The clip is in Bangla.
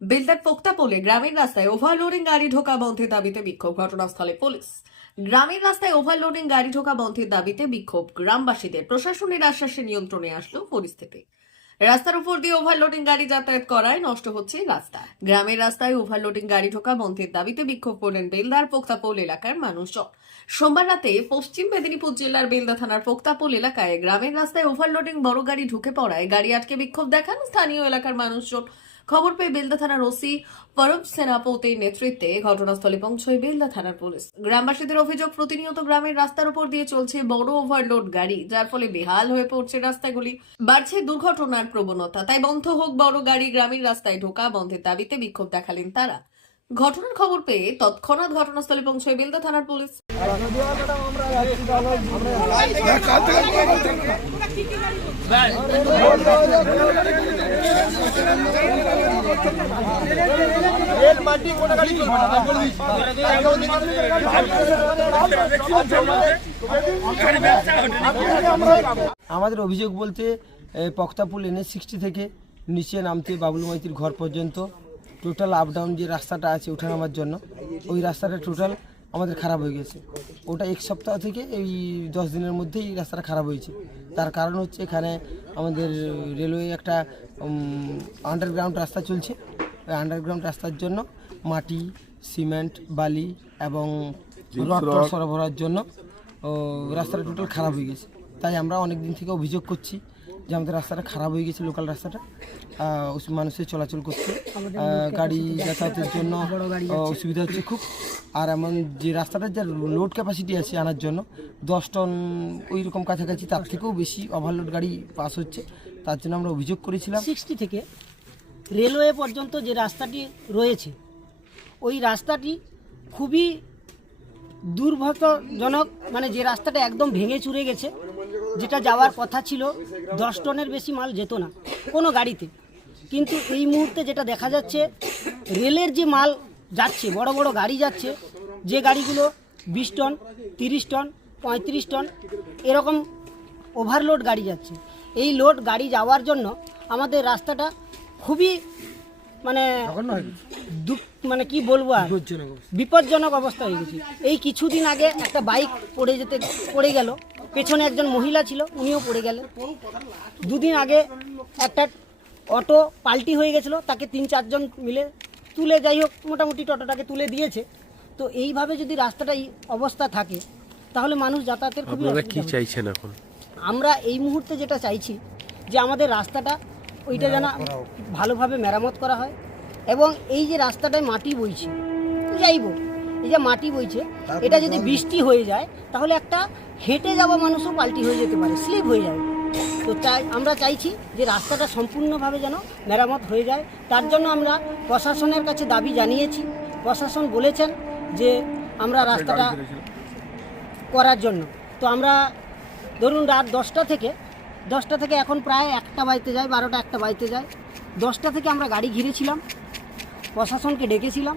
বেলদার পোক্তা পোলে গ্রামের রাস্তায় ওভারলোডিং গাড়ি ঢোকা বন্ধের দাবিতে বিক্ষোভ। ঘটনাস্থলে পুলিশ। গ্রামের রাস্তায় ওভারলোডিং গাড়ি ঢোকা বন্ধের দাবিতে বিক্ষোভ। গ্রামবাসীদের প্রশাসনের আশ্বাসে নিয়ন্ত্রণে আসলো পরিস্থিতি। রাস্তার উপর দিয়ে ওভারলোডিং গাড়ি যাতায়াত করায় নষ্ট হচ্ছে রাস্তা। গ্রামের রাস্তায় ওভারলোডিং গাড়ি ঢোকা বন্ধের দাবিতে বিক্ষোভ করলেন বেলদার পোক্তাপোল এলাকার মানুষজন। সোমবার রাতে পশ্চিম মেদিনীপুর জেলার বেলদা থানার পোক্তাপোল এলাকায় গ্রামের রাস্তায় ওভারলোডিং বড় গাড়ি ঢুকে পড়ায় গাড়ি আটকে বিক্ষোভ দেখান স্থানীয় এলাকার মানুষজন। খবর পেয়ে বেলদা থানার ওসি পরব সেনাপতির নেতৃত্বে ঘটনাস্থলে পৌঁছয় বেলদা থানার পুলিশ। গ্রামবাসীদের অভিযোগ, প্রতিনিয়ত গ্রামের রাস্তার উপর দিয়ে চলছে বড় ওভারলোড গাড়ি, যার ফলে বেহাল হয়ে পড়ছে রাস্তাগুলি। বাড়ছে দুর্ঘটনার প্রবণতা। তাই বন্ধ হোক বড় গাড়ি, গ্রামীণ রাস্তায় ঢোকা বন্ধের দাবিতে বিক্ষোভ দেখালেন তারা। ঘটনার খবর পেয়ে তৎক্ষণাৎ ঘটনাস্থলে পৌঁছয় বেলদা থানার পুলিশ। আমাদের অভিযোগ বলতে পক্তাপুল এনএস সিক্সটি থেকে নিচে নামতে বাবুল মাইতির ঘর পর্যন্ত টোটাল আপ ডাউন যে রাস্তাটা আছে ওঠা নামার জন্য ওই রাস্তাটা টোটাল আমাদের খারাপ হয়ে গেছে। ওটা এক সপ্তাহ থেকে এই দশ দিনের মধ্যেই এই রাস্তাটা খারাপ হয়েছে। তার কারণ হচ্ছে এখানে আমাদের রেলওয়ে একটা আন্ডারগ্রাউন্ড রাস্তা চলছে। ওই আন্ডারগ্রাউন্ড রাস্তার জন্য মাটি সিমেন্ট বালি এবং রড সরবরাহের জন্য ও রাস্তাটা টোটাল খারাপ হয়ে গেছে। তাই আমরা অনেক দিন থেকে অভিযোগ করছি যে আমাদের রাস্তাটা খারাপ হয়ে গেছে লোকাল রাস্তাটা। মানুষের চলাচল করছে। গাড়ি যাতায়াতের জন্য অসুবিধা হচ্ছে খুব। আর এমন যে রাস্তাটার যা লোড ক্যাপাসিটি আছে আনার জন্য দশ টন ওই রকম কাছাকাছি তার থেকেও বেশি ওভারলোড গাড়ি পাস হচ্ছে। তার জন্য আমরা অভিযোগ করেছিলাম। সিক্সটি থেকে রেলওয়ে পর্যন্ত যে রাস্তাটি রয়েছে ওই রাস্তাটি খুবই দুর্ভাগ্যজনক মানে যে রাস্তাটা একদম ভেঙে চুরে গেছে যেটা যাওয়ার কথা ছিল দশ টনের বেশি মাল যেত না কোনো গাড়িতে। কিন্তু এই মুহূর্তে যেটা দেখা যাচ্ছে রেলের যে মাল যাচ্ছে বড় বড় গাড়ি যাচ্ছে যে গাড়িগুলো বিশ টন তিরিশ টন পঁয়ত্রিশ টন এরকম ওভারলোড গাড়ি যাচ্ছে। এই লোড গাড়ি যাওয়ার জন্য আমাদের রাস্তাটা খুবই মানে দুঃখ মানে কি বলব আর? বিপজ্জনক অবস্থা। হয়ে গেছে। এই কিছুদিন আগে একটা বাইক পড়ে যেতে পড়ে গেল। পেছনে একজন মহিলা ছিল উনিও পড়ে গেলেন। দুদিন আগে একটা অটো পাল্টি হয়ে গেছিল তাকে তিন চারজন মিলে তুলে যাই হোক মোটামুটি টোটোটাকে তুলে দিয়েছে। তো এইভাবে যদি রাস্তাটা এই অবস্থা থাকে তাহলে মানুষ যাতায়াতের খুবই আপনারা অসুবিধা কি হবে। চাইছেন এখন? আমরা এই মুহূর্তে যেটা চাইছি যে আমাদের রাস্তাটা ওইটা যেন ভালোভাবে মেরামত করা হয় এবং এই যে রাস্তাটায় মাটি বইছে যাইব এই যে মাটি বইছে এটা যদি বৃষ্টি হয়ে যায় তাহলে একটা হেঁটে যাওয়া মানুষও পাল্টি হয়ে যেতে পারে স্লিপ হয়ে যাবে। তো চাই আমরা চাইছি যে রাস্তাটা সম্পূর্ণভাবে যেন মেরামত হয়ে যায়। তার জন্য আমরা প্রশাসনের কাছে দাবি জানিয়েছি। প্রশাসন বলেছেন যে আমরা রাস্তাটা করার জন্য। তো আমরা ধরুন রাত দশটা থেকে দশটা থেকে এখন প্রায় একটা বাড়িতে যায় বারোটা একটা বাড়িতে যায়। দশটা থেকে আমরা গাড়ি ঘিরেছিলাম প্রশাসনকে ডেকেছিলাম।